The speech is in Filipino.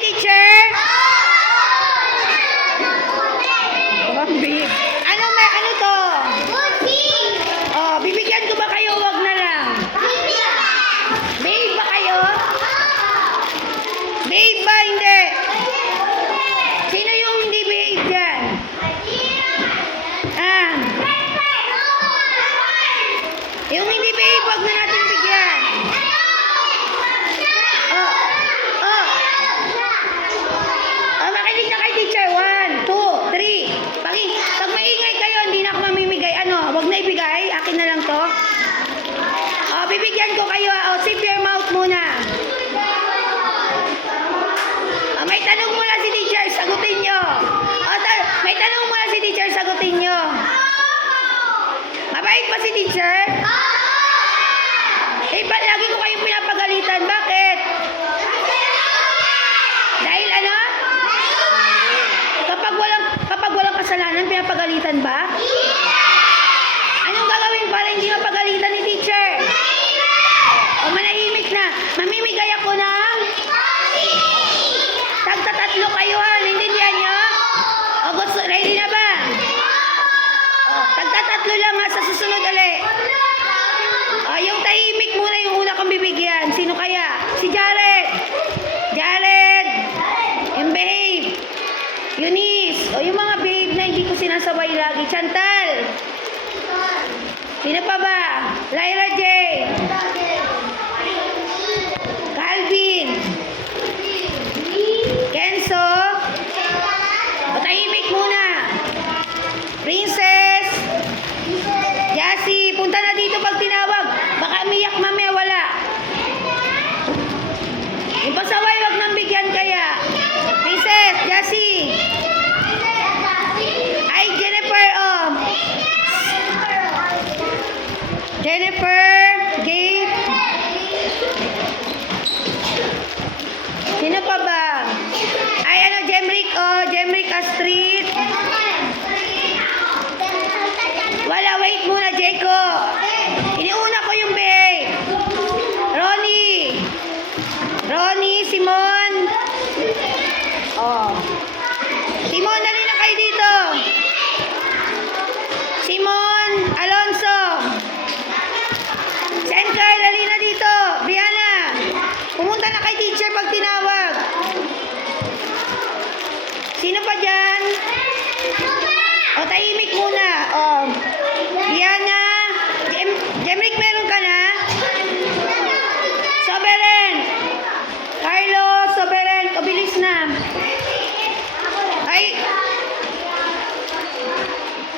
teacher? Bambi. Ano, ma ano to? Oh, bibigyan ko ba kayo? Wag na lang. Babe ba kayo? Babe ba? Hindi. Sino yung hindi babe dyan? Ah, yung hindi babe, wag na natin bigyan. Oh, oh. Oh, makinig na kay teacher. One, two, three. Pagi, pag maingay kayo, hindi na ako mamimigay. Ano, wag na ibigay. Akin na lang to. Oh, bibigyan ko kayo. Oh, sip your mouth muna. Oh, may tanong muna si teacher. Sagutin nyo. Oh, ta- may tanong muna si teacher. Sagutin nyo. Mabait pa si teacher? Eh, ba't lagi ko kayong pinapagalitan? Bakit? Dahil ano? Kapag walang kapag walang kasalanan, pinapagalitan ba? Anong gagawin para hindi mapagalitan ni teacher? O manahimik na. Mamimigay ako ng tagta tatlo kayo ha. Naintindihan nyo? O gusto, ready na ba? O, tagta tatlo lang ha sa susunod ulit. O, yung tahimik muna yung una kong bibigyan. Sino kaya? Si Jared. Jared. And babe. Eunice. O yung mga babe na hindi ko sinasabay lagi. Chantal. Sino pa ba? Lyra J. Calvin. Kenzo. O tahimik muna. Princess. Yasi, punta na dito pag tinawag. Baka miyak mamaya wala. Yung pasaway, wag nang bigyan kaya. Princess, Yasi. Ay, Jennifer, oh. Jennifer, Gabe. Sino pa ba? Ay, ano, Jemrick, oh. Jemrick Astrid. Wala, wait muna, Jeko. Iniuna ko yung babe. Ronnie. Ronnie, Simon. Oh. tahimik muna. Um,